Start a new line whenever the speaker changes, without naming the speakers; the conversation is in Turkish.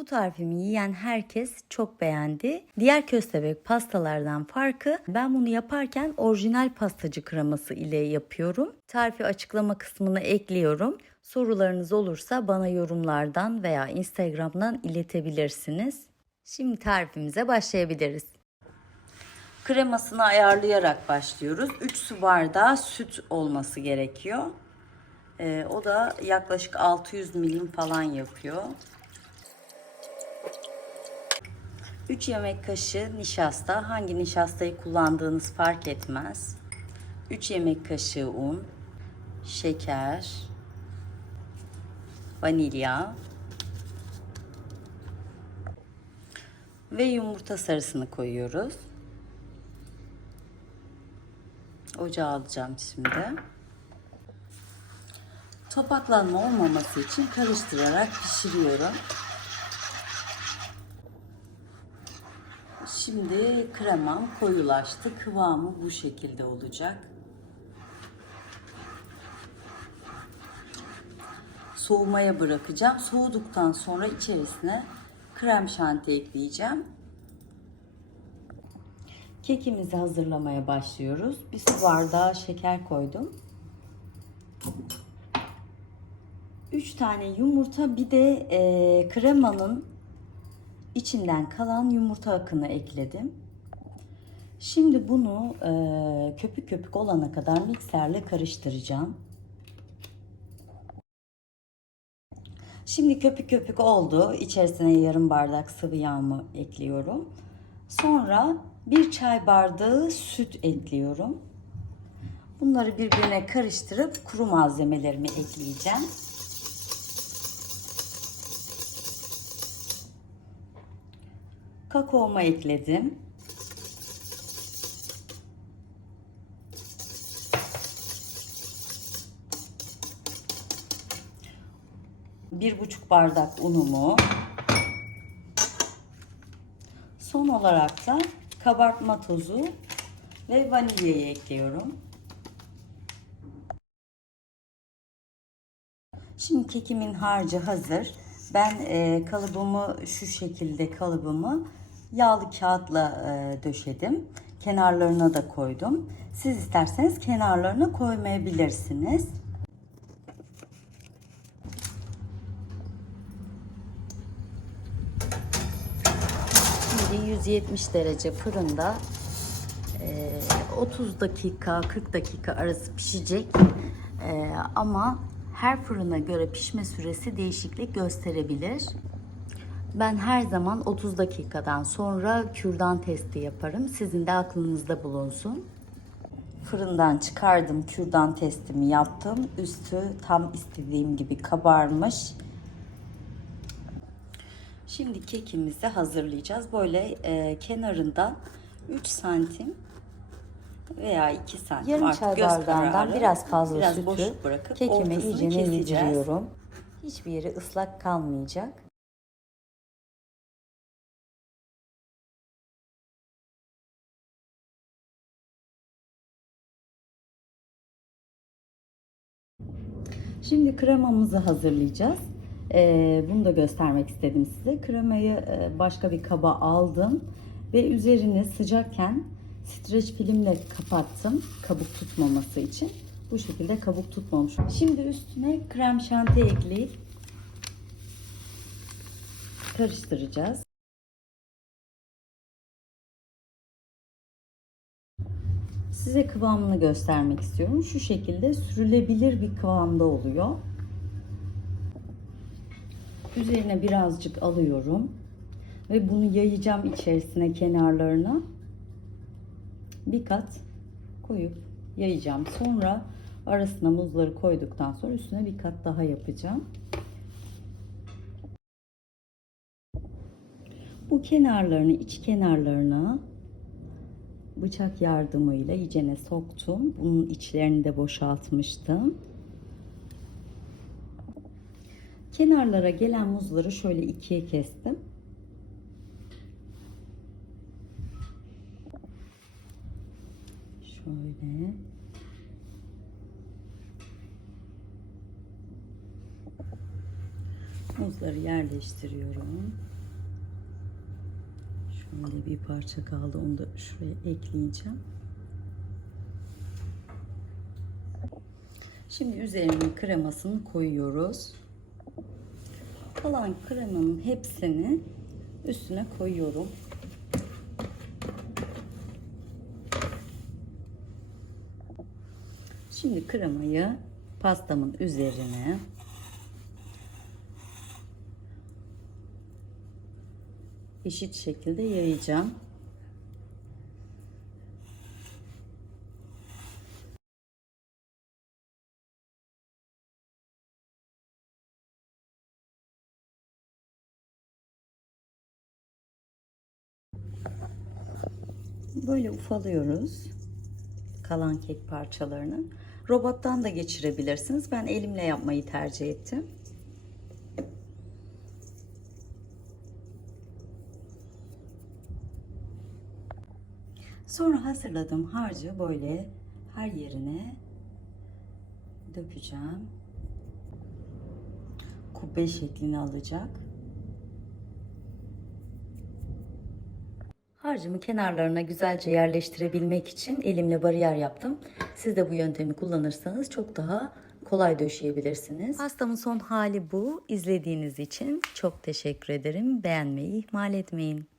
Bu tarifimi yiyen herkes çok beğendi. Diğer köstebek pastalardan farkı ben bunu yaparken orijinal pastacı kreması ile yapıyorum. Tarifi açıklama kısmına ekliyorum. Sorularınız olursa bana yorumlardan veya Instagram'dan iletebilirsiniz. Şimdi tarifimize başlayabiliriz. Kremasını ayarlayarak başlıyoruz. 3 su bardağı süt olması gerekiyor. Ee, o da yaklaşık 600 milim falan yapıyor. 3 yemek kaşığı nişasta. Hangi nişastayı kullandığınız fark etmez. 3 yemek kaşığı un, şeker, vanilya ve yumurta sarısını koyuyoruz. Ocağa alacağım şimdi. Topaklanma olmaması için karıştırarak pişiriyorum. Şimdi kremam koyulaştı. Kıvamı bu şekilde olacak. Soğumaya bırakacağım. Soğuduktan sonra içerisine krem şanti ekleyeceğim. Kekimizi hazırlamaya başlıyoruz. Bir su bardağı şeker koydum. 3 tane yumurta bir de e, kremanın içinden kalan yumurta akını ekledim. Şimdi bunu e, köpük köpük olana kadar mikserle karıştıracağım. Şimdi köpük köpük oldu. İçerisine yarım bardak sıvı yağımı ekliyorum. Sonra bir çay bardağı süt ekliyorum. Bunları birbirine karıştırıp kuru malzemelerimi ekleyeceğim. Kakaomu ekledim. Bir buçuk bardak unumu. Son olarak da kabartma tozu ve vanilyayı ekliyorum. Şimdi kekimin harcı hazır. Ben e, kalıbımı şu şekilde kalıbımı yağlı kağıtla e, döşedim. Kenarlarına da koydum. Siz isterseniz kenarlarına koymayabilirsiniz. Şimdi 170 derece fırında e, 30 dakika 40 dakika arası pişecek. E, ama her fırına göre pişme süresi değişiklik gösterebilir. Ben her zaman 30 dakikadan sonra kürdan testi yaparım. Sizin de aklınızda bulunsun. Fırından çıkardım, kürdan testimi yaptım. Üstü tam istediğim gibi kabarmış. Şimdi kekimizi hazırlayacağız. Böyle e, kenarından 3 santim veya 2 santim
Yarım
artık göz kararı
biraz fazla
biraz
sütü
boşluk bırakıp
kekime iyice
keseceğiz.
Hiçbir yeri ıslak kalmayacak.
Şimdi kremamızı hazırlayacağız. Ee, bunu da göstermek istedim size. Kremayı e, başka bir kaba aldım ve üzerini sıcakken streç filmle kapattım kabuk tutmaması için. Bu şekilde kabuk tutmamış. Şimdi üstüne krem şanti ekleyip karıştıracağız. Size kıvamını göstermek istiyorum. Şu şekilde sürülebilir bir kıvamda oluyor. Üzerine birazcık alıyorum ve bunu yayacağım içerisine kenarlarına. Bir kat koyup yayacağım. Sonra arasına muzları koyduktan sonra üstüne bir kat daha yapacağım. Bu kenarlarını, iç kenarlarına bıçak yardımıyla iyicene soktum. Bunun içlerini de boşaltmıştım. Kenarlara gelen muzları şöyle ikiye kestim. Şöyle. Muzları yerleştiriyorum. Şöyle bir parça kaldı. Onu da şuraya ekleyeceğim. Şimdi üzerine kremasını koyuyoruz. Kalan kremanın hepsini üstüne koyuyorum. Şimdi kremayı pastamın üzerine eşit şekilde yayacağım. Böyle ufalıyoruz kalan kek parçalarını. Robottan da geçirebilirsiniz. Ben elimle yapmayı tercih ettim. Sonra hazırladığım harcı böyle her yerine dökeceğim. Kubbe şeklini alacak. Harcımı kenarlarına güzelce yerleştirebilmek için elimle bariyer yaptım. Siz de bu yöntemi kullanırsanız çok daha kolay döşeyebilirsiniz. Pastamın son hali bu. İzlediğiniz için çok teşekkür ederim. Beğenmeyi ihmal etmeyin.